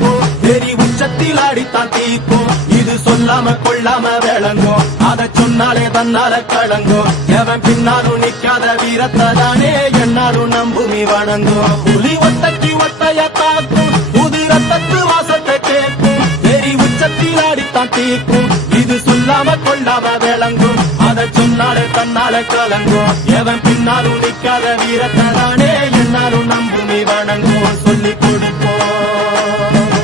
தீர்க்கும் வெறி உச்சத்தில் ஆடித்தான் தீர்க்கும் இது சொல்லாம கொள்ளாம விளங்கும் அதை சொன்னாலே தன்னால கலங்கும் எவன் பின்னாலும் நிக்காத வீரத்தை தானே என்னாலும் நம்புமி வணங்கும் புலி ஒத்தைக்கு ஒத்தைய தாக்கும் புது ரத்தத்து வாசத்தை கேட்கும் வெறி உச்சத்தில் ஆடித்தான் தீர்க்கும் இது சொல்லாம கொள்ளாம விளங்கும் அதை சொன்னாலே தன்னால கலங்கும் எவன் பின்னாலும் நிக்காத வீரத்தை தானே என்னாலும் நம்பும்